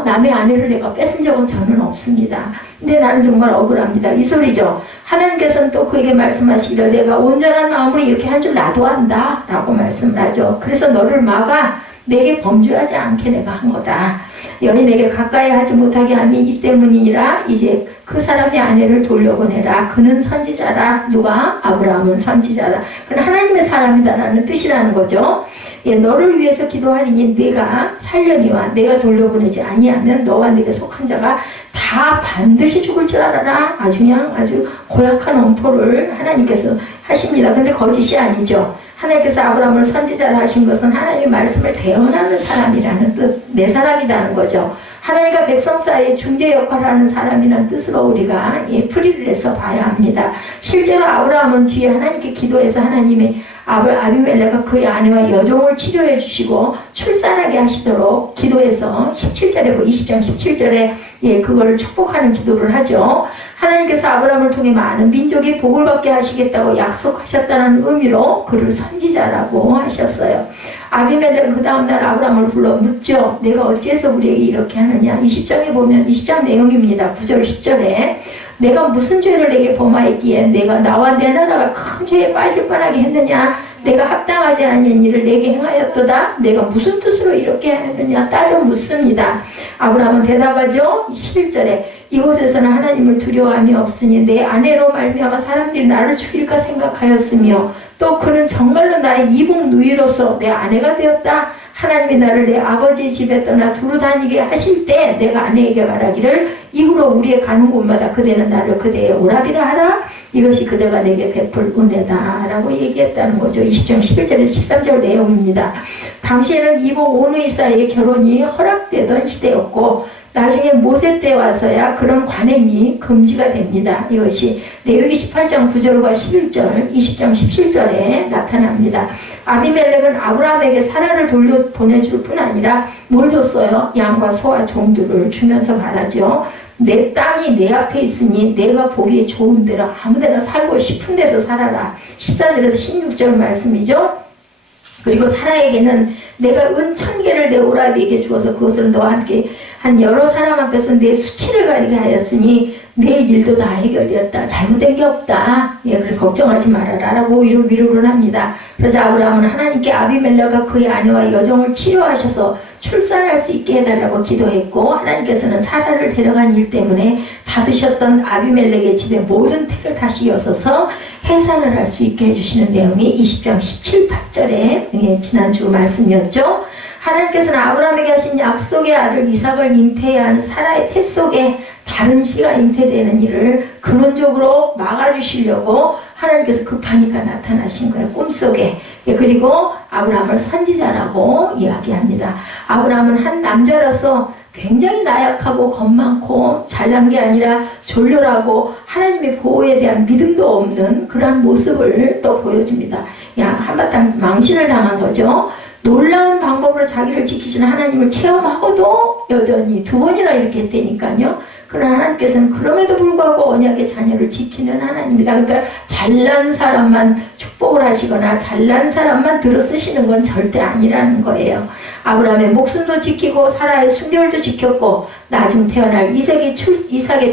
남의 아내를 내가 뺏은 적은 저는 없습니다. 근데 나는 정말 억울합니다. 이 소리죠. 하나님께서는 또 그에게 말씀하시기를 내가 온전한 마음으로 이렇게 한 줄 나도 안다 라고 말씀을 하죠. 그래서 너를 막아 내게 범죄하지 않게 내가 한 거다. 여인에게 가까이 하지 못하게 함이 이 때문이니라. 이제 그 사람의 아내를 돌려보내라. 그는 선지자라. 누가? 아브라함은 선지자다. 그는 하나님의 사람이다라는 뜻이라는 거죠. 예, 너를 위해서 기도하리니 내가 살려니와 내가 돌려보내지 아니하면 너와 네게 속한 자가 다 반드시 죽을 줄 알아라. 아주 고약한 엄포를 하나님께서 하십니다. 근데 거짓이 아니죠. 하나님께서 아브라함을 선지자라 하신 것은 하나님의 말씀을 대언하는 사람이라는 뜻, 내 사람이라는 거죠. 하나님과 백성 사이에 중재 역할을 하는 사람이라는 뜻으로 우리가 풀이를 해서 봐야 합니다. 실제로 아브라함은 뒤에 하나님께 기도해서 하나님이 아비멜렉과 그의 아내와 여종을 치료해 주시고 출산하게 하시도록 기도해서 17절에 20장 17절에 그거를 축복하는 기도를 하죠. 하나님께서 아브라함을 통해 많은 민족이 복을 받게 하시겠다고 약속하셨다는 의미로 그를 선지자라고 하셨어요. 아비멜렉은 그 다음날 아브라함을 불러 묻죠. 내가 어찌해서 우리에게 이렇게 하느냐. 20장에 보면 20장 내용입니다. 9절 10절에 내가 무슨 죄를 내게 범하였기에 내가 나와 내 나라가 큰 죄에 빠질 뻔하게 했느냐. 내가 합당하지 않은 일을 내게 행하였도다. 내가 무슨 뜻으로 이렇게 하느냐 따져 묻습니다. 아브라함은 대답하죠. 11절에 이곳에서는 하나님을 두려워함이 없으니 내 아내로 말미암아 사람들이 나를 죽일까 생각하였으며 또 그는 정말로 나의 이복 누이로서 내 아내가 되었다. 하나님이 나를 내 아버지 집에 떠나 두루 다니게 하실 때 내가 아내에게 말하기를 이후로 우리의 가는 곳마다 그대는 나를 그대의 오랍이라 하라. 이것이 그대가 내게 베풀 은혜다 라고 얘기했다는 거죠. 20장 11절에서 13절 내용입니다. 당시에는 이복 오누이 사이의 결혼이 허락되던 시대였고 나중에 모세 때 와서야 그런 관행이 금지가 됩니다. 이것이 레위기 18장 9절과 11절, 20장 17절에 나타납니다. 아비멜렉은 아브라함에게 사라를 돌려보내줄 뿐 아니라 뭘 줬어요? 양과 소와 종들을 주면서 말하죠. 내 땅이 내 앞에 있으니 내가 보기에 좋은 데로 아무데나 살고 싶은 데서 살아라. 14절에서 16절 말씀이죠. 그리고 사라에게는 내가 은 1000개를 내 오라비에게 주어서 그것을 너와 함께 한 여러 사람 앞에서 내 수치를 가리게 하였으니 내 일도 다 해결되었다. 잘못된 게 없다. 그래 걱정하지 말아라 라고 위로를 합니다. 그래서 아브라함은 하나님께 아비멜렉과 그의 아내와 여종을 치료하셔서 출산할 수 있게 해달라고 기도했고 하나님께서는 사라를 데려간 일 때문에 닫으셨던 아비멜렉의 집에 모든 태를 다시 여서서 해산을 할 수 있게 해주시는 내용이 20장 17, 8절에 지난주 말씀이었죠. 하나님께서는 아브라함에게 하신 약속의 아들 이삭을 잉태해야 하는 사라의 태 속에 다른 씨가 잉태되는 일을 근원적으로 막아주시려고 하나님께서 급하니까 나타나신 거예요. 꿈속에. 그리고 아브라함을 선지자라고 이야기합니다. 아브라함은 한 남자로서 굉장히 나약하고 겁 많고 잘난 게 아니라 졸렬하고 하나님의 보호에 대한 믿음도 없는 그런 모습을 또 보여줍니다. 한바탕 망신을 당한 거죠. 놀라운 방법으로 자기를 지키시는 하나님을 체험하고도 여전히 두 번이나 이렇게 했다니까요. 그러나 하나님께서는 그럼에도 불구하고 언약의 자녀를 지키는 하나님이다. 그러니까 잘난 사람만 축복을 하시거나 잘난 사람만 들어 쓰시는 건 절대 아니라는 거예요. 아브라함의 목숨도 지키고 사라의 순결도 지켰고 나중 태어날 이삭의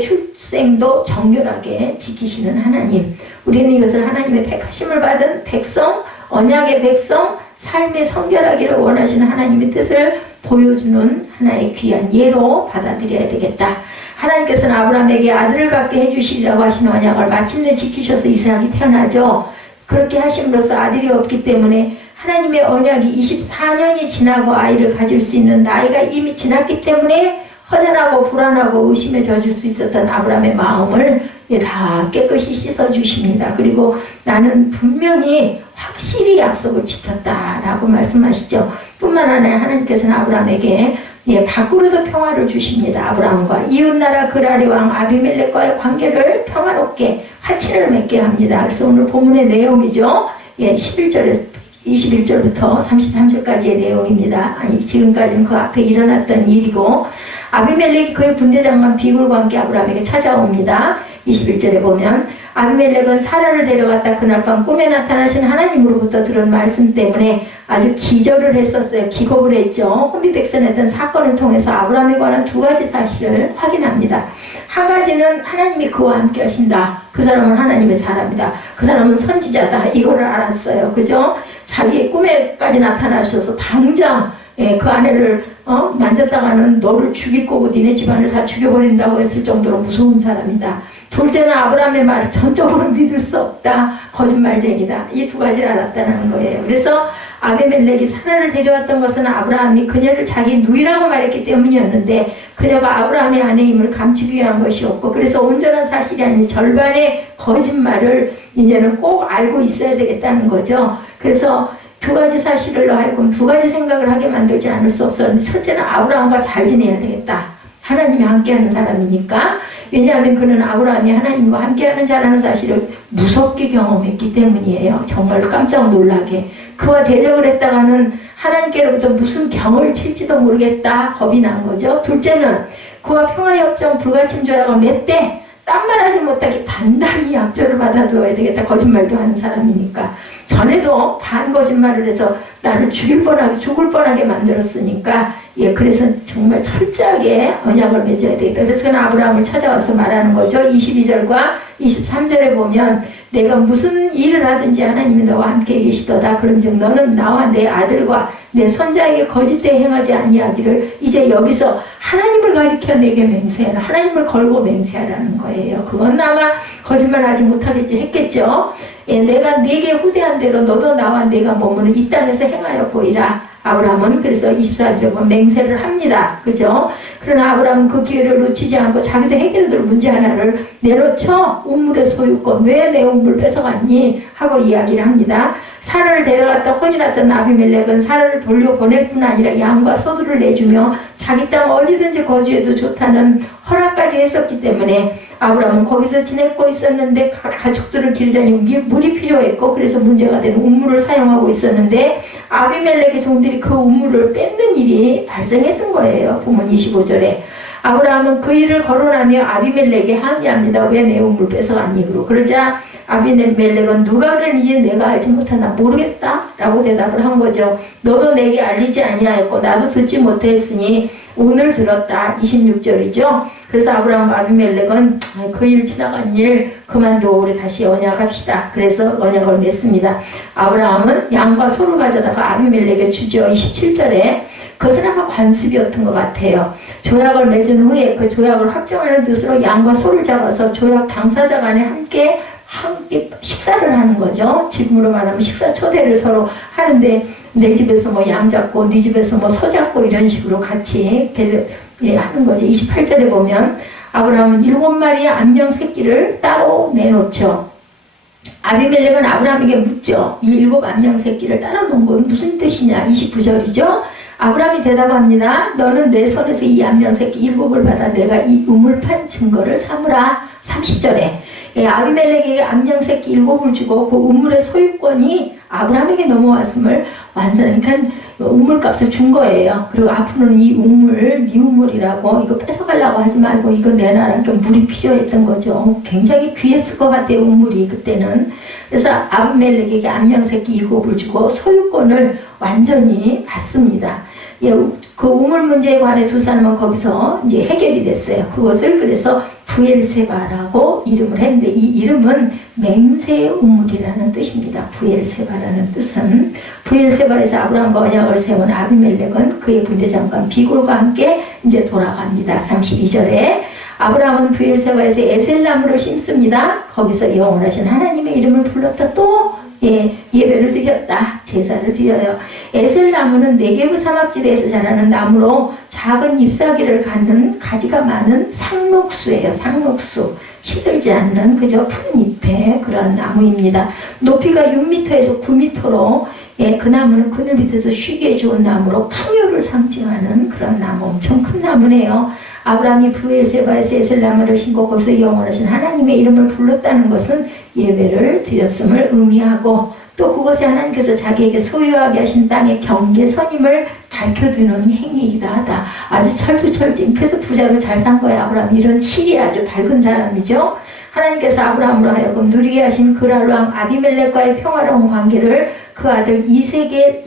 출생도 정결하게 지키시는 하나님. 우리는 이것을 하나님의 택하심을 받은 백성, 언약의 백성, 삶의 성결하기를 원하시는 하나님의 뜻을 보여주는 하나의 귀한 예로 받아들여야 되겠다. 하나님께서는 아브라함에게 아들을 갖게 해주시리라고 하신 언약을 마침내 지키셔서 이삭이 태어나죠. 그렇게 하심으로써 아들이 없기 때문에 하나님의 언약이 24년이 지나고 아이를 가질 수 있는 나이가 이미 지났기 때문에 허전하고 불안하고 의심에 젖을 수 있었던 아브라함의 마음을 다 깨끗이 씻어주십니다. 그리고 나는 분명히 확실히 약속을 지켰다라고 말씀하시죠. 뿐만 아니라 하나님께서는 아브라함에게 밖으로도 평화를 주십니다. 아브라함과 이웃나라 그라리 왕 아비멜렉과의 관계를 평화롭게 화친을 맺게 합니다. 그래서 오늘 본문의 내용이죠. 21절부터 33절까지의 내용입니다. 지금까지는 그 앞에 일어났던 일이고, 아비멜렉이 그의 군대장관 비굴과 함께 아브라함에게 찾아옵니다. 21절에 보면 아비멜렉은 사라를 데려갔다 그날 밤 꿈에 나타나신 하나님으로부터 들은 말씀 때문에 아주 기절을 했었어요. 기겁을 했죠. 혼비백산했던 사건을 통해서 아브라함에 관한 두 가지 사실을 확인합니다. 한 가지는 하나님이 그와 함께 하신다. 그 사람은 하나님의 사람이다. 그 사람은 선지자다. 이거를 알았어요. 그죠? 자기 꿈에까지 나타나셔서 당장 그 아내를 만졌다가는 너를 죽일 거고 니네 집안을 다 죽여버린다고 했을 정도로 무서운 사람이다. 둘째는 아브라함의 말을 전적으로 믿을 수 없다. 거짓말쟁이다. 이 두 가지를 알았다는 거예요. 그래서 아비멜렉이 사라를 데려왔던 것은 아브라함이 그녀를 자기 누이라고 말했기 때문이었는데 그녀가 아브라함의 아내임을 감추기 위한 것이었고, 그래서 온전한 사실이 아닌 절반의 거짓말을 이제는 꼭 알고 있어야 되겠다는 거죠. 그래서 두 가지 사실을 하여금 두 가지 생각을 하게 만들지 않을 수 없었는데, 첫째는 아브라함과 잘 지내야 되겠다. 하나님이 함께하는 사람이니까. 왜냐하면 그는 아브라함이 하나님과 함께하는 자라는 사실을 무섭게 경험했기 때문이에요. 정말 깜짝 놀라게. 그와 대적을 했다가는 하나님께로부터 무슨 경을 칠지도 모르겠다. 겁이 난 거죠. 둘째는 그와 평화협정 불가침 조약을 맺되 딴 말하지 못하게 단단히 약조를 받아두어야 되겠다. 거짓말도 하는 사람이니까. 전에도 반 거짓말을 해서 나를 죽을 뻔하게 만들었으니까, 그래서 정말 철저하게 언약을 맺어야 되겠다. 그래서 그는 아브라함을 찾아와서 말하는 거죠. 22절과 23절에 보면 내가 무슨 일을 하든지 하나님이 너와 함께 계시도다. 그런즉 너는 나와 내 아들과 내 손자에게 거짓되이 행하지 아니하기를 이제 여기서 하나님을 가리켜 내게 맹세하라. 하나님을 걸고 맹세하라는 거예요. 그건 아마 거짓말하지 못하겠지 했겠죠. 내가 네게 후대한 대로 너도 나와 내가 머무는 이 땅에서 행하여 보이라. 아브라함은 그래서 24절에 보면 맹세를 합니다. 그죠? 그러나 아브라함은 그 기회를 놓치지 않고 자기도 해결될 문제 하나를 내놓죠. 우물의 소유권. 왜 내 우물 뺏어갔니? 하고 이야기를 합니다. 사라를 데려갔다 혼인했던 아비멜렉은 사라를 돌려보낼 뿐 아니라 양과 소들을 내주며 자기 땅 어디든지 거주해도 좋다는 허락까지 했었기 때문에 아브라함은 거기서 지내고 있었는데 가축들을 기르자니 물이 필요했고, 그래서 문제가 되는 우물을 사용하고 있었는데 아비멜렉의 종들이 그 우물을 뺏는 일이 발생했던 거예요. 본문 25절에 아브라함은 그 일을 거론하며 아비멜렉에 항의합니다. 왜 내 우물 뺏어갔니? 그러자 아비멜렉은 누가 그랬는지 내가 알지 못하나 모르겠다 라고 대답을 한 거죠. 너도 내게 알리지 아니하였고 나도 듣지 못했으니 오늘 들었다. 26절이죠. 그래서 아브라함과 아비멜렉은 그 일 지나간 일 그만두고 우리 다시 언약합시다. 그래서 언약을 맺습니다. 아브라함은 양과 소를 가져다가 아비멜렉에 주죠. 27절에 그것은 아마 관습이었던 것 같아요. 조약을 맺은 후에 그 조약을 확정하는 뜻으로 양과 소를 잡아서 조약 당사자 간에 함께 식사를 하는 거죠. 지금으로 말하면 식사 초대를 서로 하는데, 내 집에서 뭐 양 잡고 네 집에서 뭐 소 잡고 이런 식으로 같이 하는 거죠. 28절에 보면 아브라함은 7마리의 암양 새끼를 따로 내놓죠. 아비멜렉은 아브라함에게 묻죠. 이 7 암양 새끼를 따로 놓은 건 무슨 뜻이냐? 29절이죠. 아브라함이 대답합니다. 너는 내 손에서 이 암양 새끼 7을 받아 내가 이 우물 판 증거를 삼으라. 30절에 아비멜렉에게 암양 새끼 7을 주고 그 우물의 소유권이 아브라함에게 넘어왔음을 완전히, 그러니까 우물값을 준 거예요. 그리고 앞으로는 이 우물, 네 우물이라고 이거 뺏어가려고 하지 말고 이거 내놔라. 그러니까 물이 필요했던 거죠. 굉장히 귀했을 것 같아요, 우물이 그때는. 그래서 아비멜렉에게 암양 새끼 7을 주고 소유권을 완전히 받습니다. 그 우물 문제에 관해 두 사람은 거기서 이제 해결이 됐어요. 그것을 그래서 부엘세바라고 이름을 했는데 이 이름은 맹세의 우물이라는 뜻입니다. 부엘세바라는 뜻은 부엘세바에서 아브라함과 언약을 세운 아비멜렉은 그의 군대장관 비골과 함께 이제 돌아갑니다. 32절에 아브라함은 부엘세바에서 에셀나무를 심습니다. 거기서 영원하신 하나님의 이름을 불렀다. 또 예배를 드렸다. 제사를 드려요. 에셀나무는 네게브 사막지대에서 자라는 나무로 작은 잎사귀를 갖는 가지가 많은 상록수예요. 상록수. 시들지 않는 그저 푸른 잎의 그런 나무입니다. 높이가 6m에서 9m로 그 나무는 그늘 밑에서 쉬기에 좋은 나무로 풍요를 상징하는 그런 나무. 엄청 큰 나무네요. 아브라함이 부엘세바에서 에셀나무를 심고 거기서 영원하신 하나님의 이름을 불렀다는 것은 예배를 드렸음을 의미하고 또 그것에 하나님께서 자기에게 소유하게 하신 땅의 경계선임을 밝혀두는 행위이기도 하다. 아주 철두철띵해서 부자로 잘 산 거야. 아브라함 이런 실이 아주 밝은 사람이죠. 하나님께서 아브라함으로 하여금 누리게 하신 그랄 왕 아비멜렉과의 평화로운 관계를 그 아들 이삭의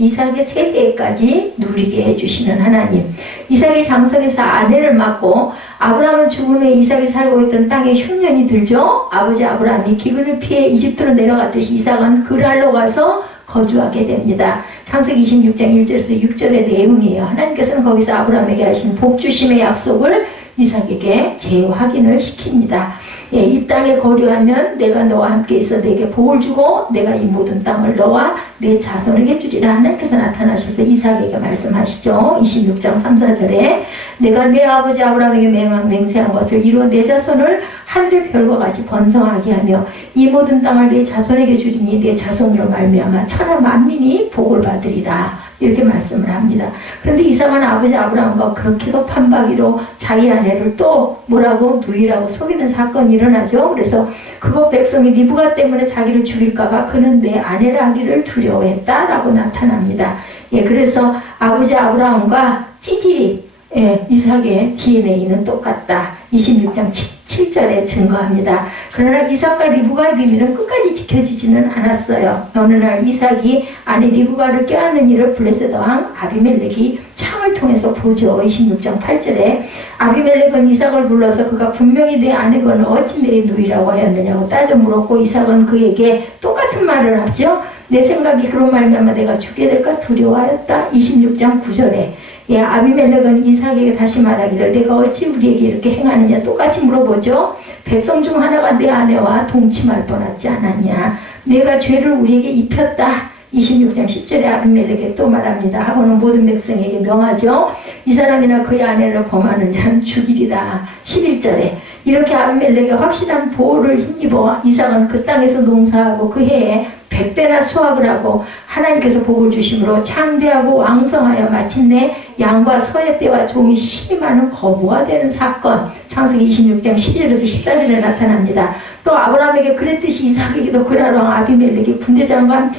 세대까지 누리게 해주시는 하나님. 이삭이 장성해서 아내를 맡고 아브라함은 죽은 후에 이삭이 살고 있던 땅에 흉년이 들죠. 아버지 아브라함이 기근을 피해 이집트로 내려갔듯이 이삭은 그랄로 가서 거주하게 됩니다. 창세기 26장 1절에서 6절의 내용이에요. 하나님께서는 거기서 아브라함에게 하신 복주심의 약속을 이삭에게 재확인을 시킵니다. 이 땅에 거류하면 내가 너와 함께 있어 내게 복을 주고 내가 이 모든 땅을 너와 내 자손에게 주리라. 하나님께서 나타나셔서 이삭에게 말씀하시죠. 26장 3, 4절에 내가 내 아버지 아브라함에게 맹세한 것을 이루어 내 자손을 하늘의 별과 같이 번성하게 하며 이 모든 땅을 내 자손에게 주리니 내 자손으로 말미암아 천하 만민이 복을 받으리라. 이렇게 말씀을 합니다. 그런데 이삭은 아버지 아브라함과 그렇게도 판박이로 자기 아내를 또 뭐라고 누이라고 속이는 사건이 일어나죠. 그래서 그것 백성이 리브가 때문에 자기를 죽일까봐 그는 내 아내라 하기를 두려워했다라고 나타납니다. 그래서 아버지 아브라함과 찌질이 이삭의 DNA는 똑같다. 26장 7절에 증거합니다. 그러나 이삭과 리브가의 비밀은 끝까지 지켜지지는 않았어요. 어느 날 이삭이 아내 리브가를 껴안는 일을 블레셋 왕 아비멜렉이 창을 통해서 보죠. 26장 8절에 아비멜렉은 이삭을 불러서 그가 분명히 내 아내거늘 어찌 내 누이라고 하였느냐고 따져 물었고 이삭은 그에게 똑같은 말을 하죠. 내 생각이 그런 말이면 내가 죽게 될까 두려워하였다. 26장 9절에 아비멜렉은 이삭에게 다시 말하기를 내가 어찌 우리에게 이렇게 행하느냐 똑같이 물어보죠. 백성 중 하나가 내 아내와 동침할 뻔하지 않았냐. 내가 죄를 우리에게 입혔다. 26장 10절에 아비멜렉에 또 말합니다. 하고는 모든 백성에게 명하죠. 이 사람이나 그의 아내를 범하는 자는 죽이리라. 11절에 이렇게 아비멜렉의 확실한 보호를 힘입어 이삭은 그 땅에서 농사하고 그 해에 100배나 수확을 하고 하나님께서 복을 주심으로 창대하고 왕성하여 마침내 양과 소의 떼와 종이 심이 많은 거부가 되는 사건. 창세기 26장 12절에서 14절에 나타납니다. 또 아브라함에게 그랬듯이 이삭에게도 그랄 왕 아비멜렉이 군대장관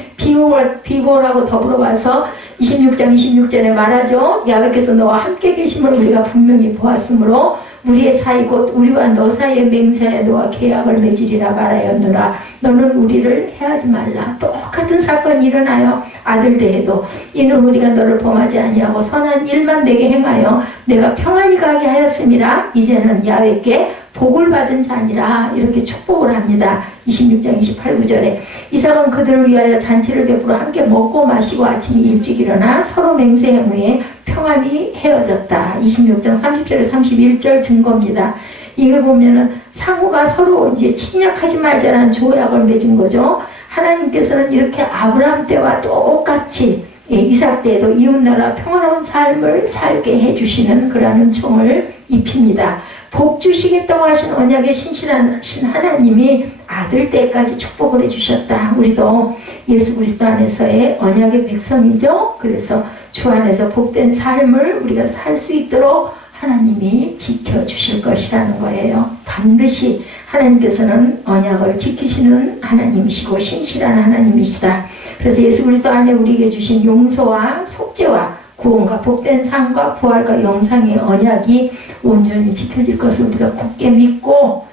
비골하고 더불어 와서 26장 26절에 말하죠. 야훼께서 너와 함께 계심을 우리가 분명히 보았으므로 우리의 사이 곧 우리와 너 사이에 맹세하여 너와 계약을 맺으리라 말하였노라. 너는 우리를 해하지 말라. 똑같은 사건이 일어나요. 아들 대에도 이는 우리가 너를 범하지 아니하고 선한 일만 내게 행하여 내가 평안히 가게 하였음이라. 이제는 야훼께 복을 받은 자니라. 이렇게 축복을 합니다. 26장 28구절에 이삭은 그들을 위하여 잔치를 베풀어 함께 먹고 마시고 아침에 일찍 일어나 서로 맹세한 후에 평안히 헤어졌다. 26장 30절에 31절 증거입니다. 이거 보면은 상호가 서로 이제 침략하지 말자라는 조약을 맺은 거죠. 하나님께서는 이렇게 아브라함 때와 똑같이 이삭 때에도 이웃나라 평화로운 삶을 살게 해주시는 그러한 은총을 입힙니다. 복 주시겠다고 하신 언약의 신실하신 하나님이 아들 때까지 축복을 해주셨다. 우리도 예수 그리스도 안에서의 언약의 백성이죠. 그래서 주 안에서 복된 삶을 우리가 살 수 있도록 하나님이 지켜주실 것이라는 거예요. 반드시 하나님께서는 언약을 지키시는 하나님이시고 신실한 하나님이시다. 그래서 예수 그리스도 안에 우리에게 주신 용서와 속죄와 구원과 복된 삶과 부활과 영상의 언약이 온전히 지켜질 것을 우리가 굳게 믿고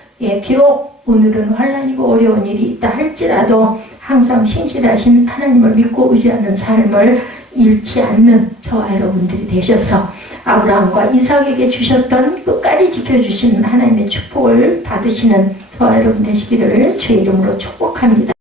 비록 오늘은 환난이고 어려운 일이 있다 할지라도 항상 신실하신 하나님을 믿고 의지하는 삶을 잃지 않는 저와 여러분들이 되셔서 아브라함과 이삭에게 주셨던 끝까지 지켜주시는 하나님의 축복을 받으시는 저와 여러분 되시기를 주의 이름으로 축복합니다.